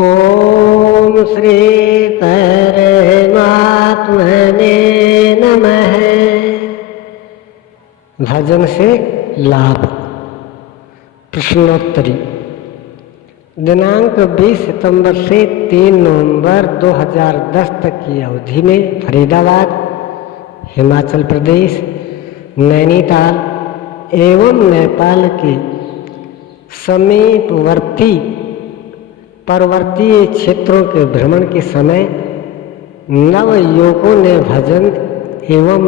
ओम श्री परमात्मने नमः। भजन से लाभ। प्रश्नोत्तरी। दिनांक 20 सितंबर से 3 नवंबर 2010 तक की अवधि में फरीदाबाद, हिमाचल प्रदेश, नैनीताल एवं नेपाल के समीपवर्ती पर्वतीय क्षेत्रों के भ्रमण के समय नवयुवकों ने भजन एवं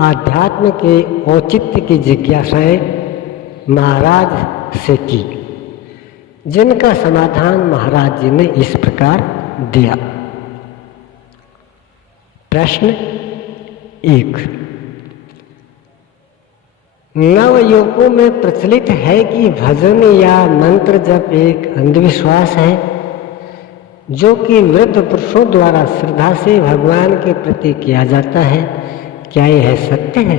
आध्यात्म के औचित्य की जिज्ञासाएं महाराज से की, जिनका समाधान महाराज जी ने इस प्रकार दिया। प्रश्न 1। नवयुवकों में प्रचलित है कि भजन या मंत्र जप एक अंधविश्वास है जो कि वृद्ध पुरुषों द्वारा श्रद्धा से भगवान के प्रति किया जाता है। क्या यह सत्य है?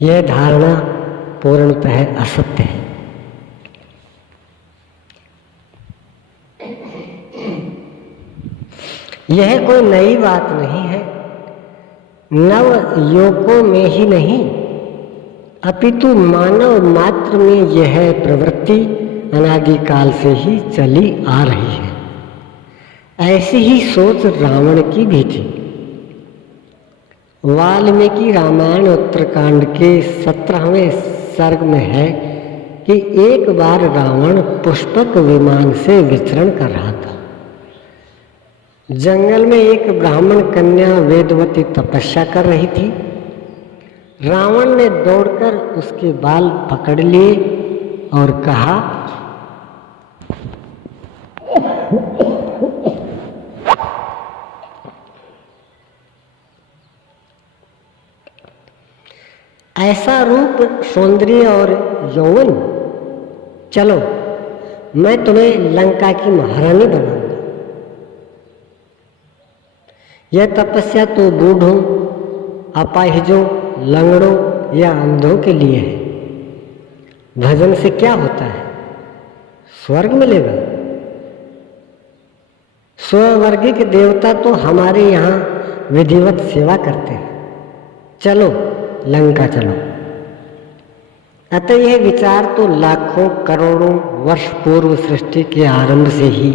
यह धारणा पूर्णतः असत्य है। यह कोई नई बात नहीं है। नवयुवकों में ही नहीं अपितु मानव मात्र में यह प्रवृत्ति अनादिकाल से ही चली आ रही है। ऐसी ही सोच रावण की भी थी। वाल्मीकि रामायण उत्तरकांड के 17वें सर्ग में है कि एक बार रावण पुष्पक विमान से विचरण कर रहा था। जंगल में एक ब्राह्मण कन्या वेदवती तपस्या कर रही थी। रावण ने दौड़कर उसके बाल पकड़ लिए और कहा, ऐसा रूप, सौंदर्य और यौवन, चलो मैं तुम्हें लंका की महारानी बनाऊंगा। यह तपस्या तो बूढ़ों, अपाहिजों, लंगड़ों या अंधों के लिए है। भजन से क्या होता है? स्वर्ग मिलेगा। स्वर्गीय के देवता तो हमारे यहाँ विधिवत सेवा करते हैं। चलो लंका चलो। अतः यह विचार तो लाखों करोड़ों वर्ष पूर्व सृष्टि के आरंभ से ही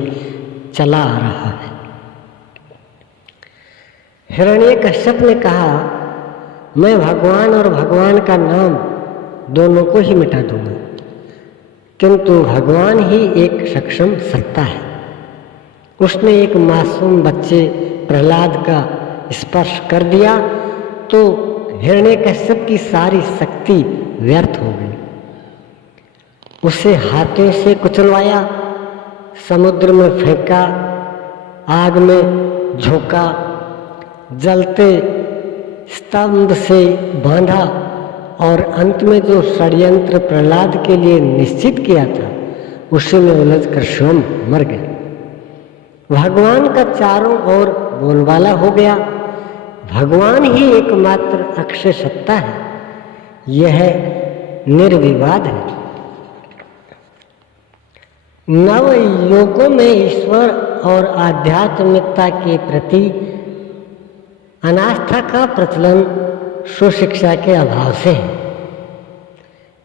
चला आ रहा है। हिरण्यकश्यप ने कहा, मैं भगवान और भगवान का नाम दोनों को ही मिटा दूंगा, किंतु भगवान ही एक सक्षम सत्ता है। उसने एक मासूम बच्चे प्रहलाद का स्पर्श कर दिया तो हिरण्यकश्यप की सारी शक्ति व्यर्थ हो गई। उसे हाथों से कुचलवाया, समुद्र में फेंका, आग में झोंका, जलते स्तंभ से बांधा और अंत में जो षड्यंत्र प्रहलाद के लिए निश्चित किया था उसी में उलझकर स्वयं मर गया। भगवान का चारों ओर बोलबाला हो गया। भगवान ही एकमात्र अक्षय सत्ता है। यह निर्विवाद है। नवयुवकों में ईश्वर और आध्यात्मिकता के प्रति अनास्था का प्रचलन सुशिक्षा के अभाव से है।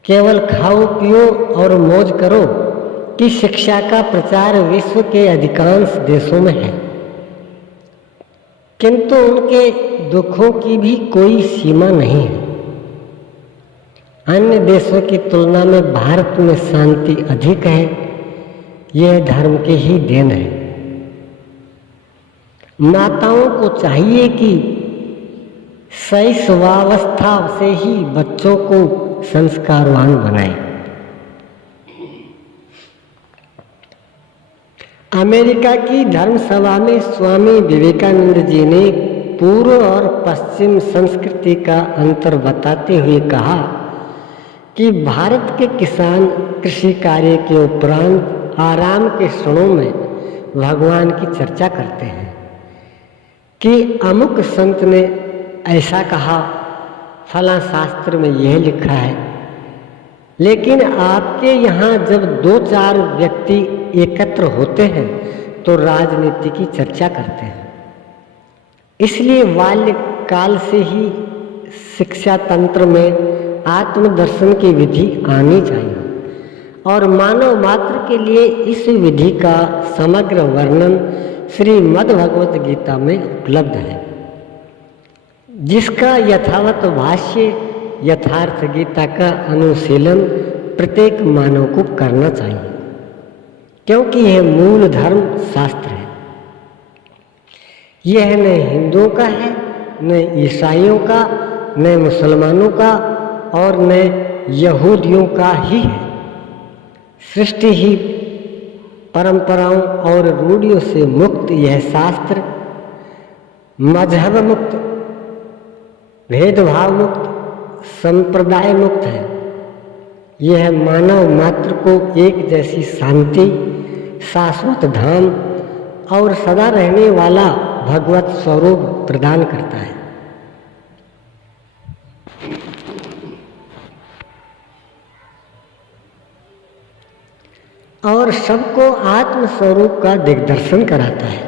केवल खाओ पियो और मौज करो की शिक्षा का प्रचार विश्व के अधिकांश देशों में है, किंतु उनके दुखों की भी कोई सीमा नहीं है। अन्य देशों की तुलना में भारत में शांति अधिक है। यह धर्म के ही देन है। माताओं को चाहिए कि शैशवावस्था से ही बच्चों को संस्कारवान बनाएं। अमेरिका की धर्मसभा में स्वामी विवेकानंद जी ने पूर्व और पश्चिम संस्कृति का अंतर बताते हुए कहा कि भारत के किसान कृषि कार्य के उपरांत आराम के क्षणों में भगवान की चर्चा करते हैं कि अमुक संत ने ऐसा कहा, फला शास्त्र में यह लिखा है, लेकिन आपके यहाँ जब 2-4 व्यक्ति एकत्र होते हैं तो राजनीति की चर्चा करते हैं। इसलिए बाल्यकाल से ही शिक्षा तंत्र में आत्मदर्शन की विधि आनी चाहिए और मानव मात्र के लिए इस विधि का समग्र वर्णन श्रीमद् भगवत गीता में उपलब्ध है, जिसका यथावत भाष्य यथार्थ गीता का अनुशीलन प्रत्येक मानव को करना चाहिए, क्योंकि यह मूल धर्म शास्त्र है। यह न हिंदुओं का है, न ईसाइयों का, न मुसलमानों का और न यहूदियों का ही है। सृष्टि ही परंपराओं और रूढ़ियों से मुक्त यह शास्त्र मजहब मुक्त, भेदभाव मुक्त, संप्रदाय मुक्त है। यह मानव मात्र को एक जैसी शांति, शाश्वत धाम और सदा रहने वाला भगवत स्वरूप प्रदान करता है। और सबको आत्म स्वरूप का दिग्दर्शन कराता है।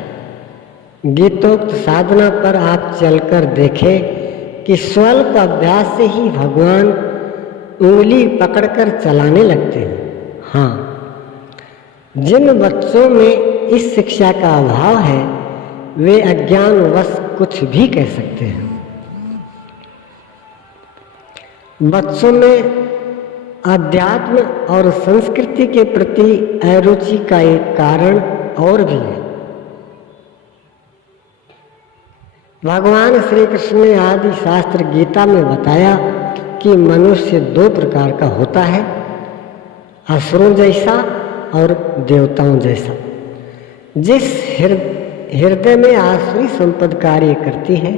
गीतोक्त साधना पर आप चलकर देखें कि स्वल्प अभ्यास से ही भगवान उंगली पकड़कर चलाने लगते हैं। हाँ, जिन बच्चों में इस शिक्षा का अभाव है वे अज्ञानवश कुछ भी कह सकते हैं। बच्चों में अध्यात्म और संस्कृति के प्रति अरुचि का एक कारण और भी है। भगवान श्री कृष्ण ने आदि शास्त्र गीता में बताया कि मनुष्य 2 प्रकार का होता है, असुरों जैसा और देवताओं जैसा। जिस हृदय में आसुरी संपद कार्य करती है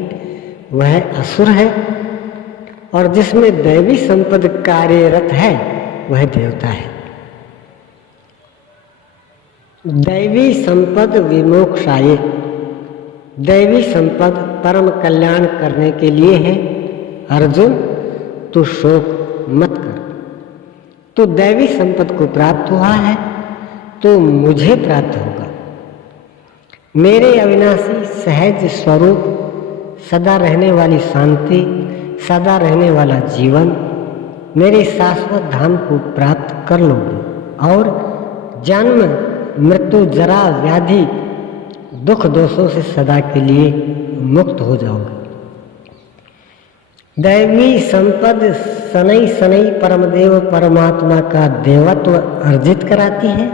वह असुर है और जिसमें दैवी संपद कार्यरत है वह देवता है। दैवी संपद विमोक्षाय, दैवी संपद परम कल्याण करने के लिए है। अर्जुन, तू शोक मत कर। तो दैवी संपद को प्राप्त हुआ है तो मुझे प्राप्त होगा। मेरे अविनाशी सहज स्वरूप, सदा रहने वाली शांति, सदा रहने वाला जीवन, मेरे शाश्वत धाम को प्राप्त कर लोगे और जन्म मृत्यु जरा व्याधि दुख दोषों से सदा के लिए मुक्त हो जाओगे। दैवी संपद सनई सनई परमदेव परमात्मा का देवत्व अर्जित कराती है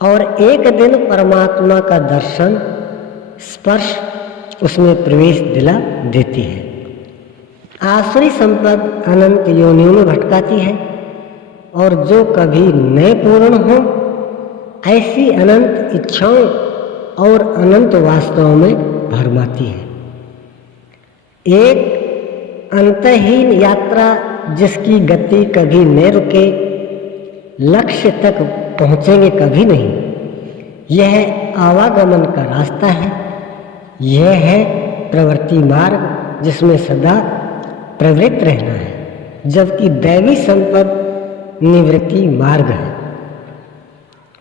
और एक दिन परमात्मा का दर्शन स्पर्श उसमें प्रवेश दिला देती है। आसुरी संपद अनंत योनियों में भटकाती है और जो कभी न पूर्ण हो ऐसी अनंत इच्छाओं और अनंत वास्तवों में भरमाती है। एक अंतहीन यात्रा जिसकी गति कभी न रुके, लक्ष्य तक पहुंचेंगे कभी नहीं। यह आवागमन का रास्ता है। यह है प्रवृत्ति मार्ग जिसमें सदा प्रवृत्त रहना है, जबकि दैवी संपद निवृत्ति मार्ग है।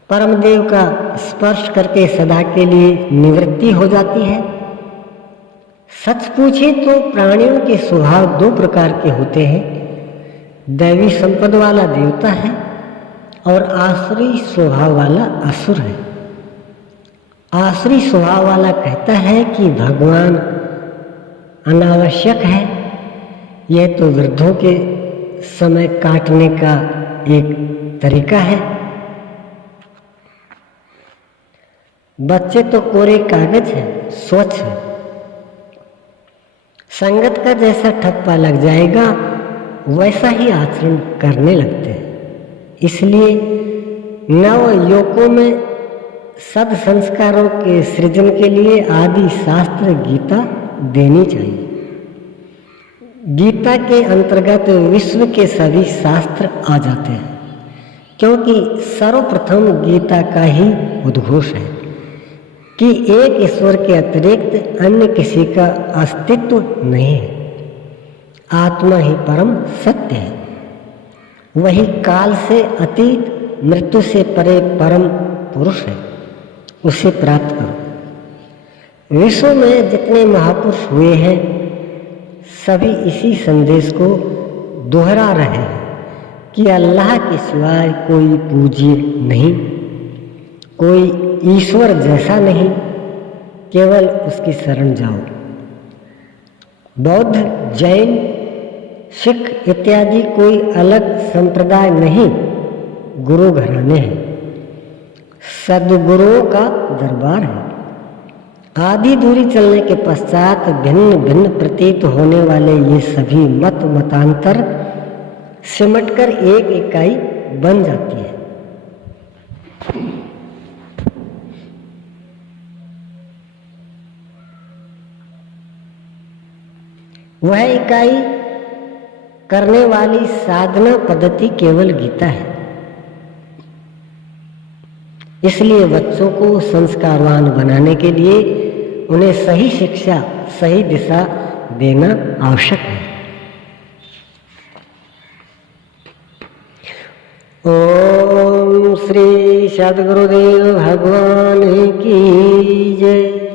परमदेव का स्पर्श करके सदा के लिए निवृत्ति हो जाती है। सच पूछे तो प्राणियों के स्वभाव 2 प्रकार के होते हैं। दैवी संपद वाला देवता है और आसुरी स्वभाव वाला असुर है। आसुरी स्वभाव वाला कहता है कि भगवान अनावश्यक है, यह तो वृद्धों के समय काटने का एक तरीका है। बच्चे तो कोरे कागज है, स्वच्छ है। संगत का जैसा ठप्पा लग जाएगा वैसा ही आचरण करने लगते हैं। इसलिए नव युवकों में सद संस्कारों के सृजन के लिए आदि शास्त्र गीता देनी चाहिए। गीता के अंतर्गत विश्व के सभी शास्त्र आ जाते हैं, क्योंकि सर्वप्रथम गीता का ही उद्घोष है कि एक ईश्वर के अतिरिक्त अन्य किसी का अस्तित्व नहीं है। आत्मा ही परम सत्य है। वही काल से अतीत, मृत्यु से परे परम पुरुष है, उसे प्राप्त करो। विश्व में जितने महापुरुष हुए हैं सभी इसी संदेश को दोहरा रहे हैं कि अल्लाह के सिवाय कोई पूज्य नहीं, कोई ईश्वर जैसा नहीं, केवल उसकी शरण जाओ। बौद्ध, जैन, सिख इत्यादि कोई अलग संप्रदाय नहीं, गुरु घराने हैं, सद्गुरुओं का दरबार है। आधी दूरी चलने के पश्चात भिन्न भिन्न प्रतीत होने वाले ये सभी मत मतांतर सिमटकर एक इकाई बन जाती है। वह इकाई करने वाली साधना पद्धति केवल गीता है। इसलिए बच्चों को संस्कारवान बनाने के लिए उन्हें सही शिक्षा, सही दिशा देना आवश्यक है। ओम श्री सद्गुरुदेव भगवान की जय।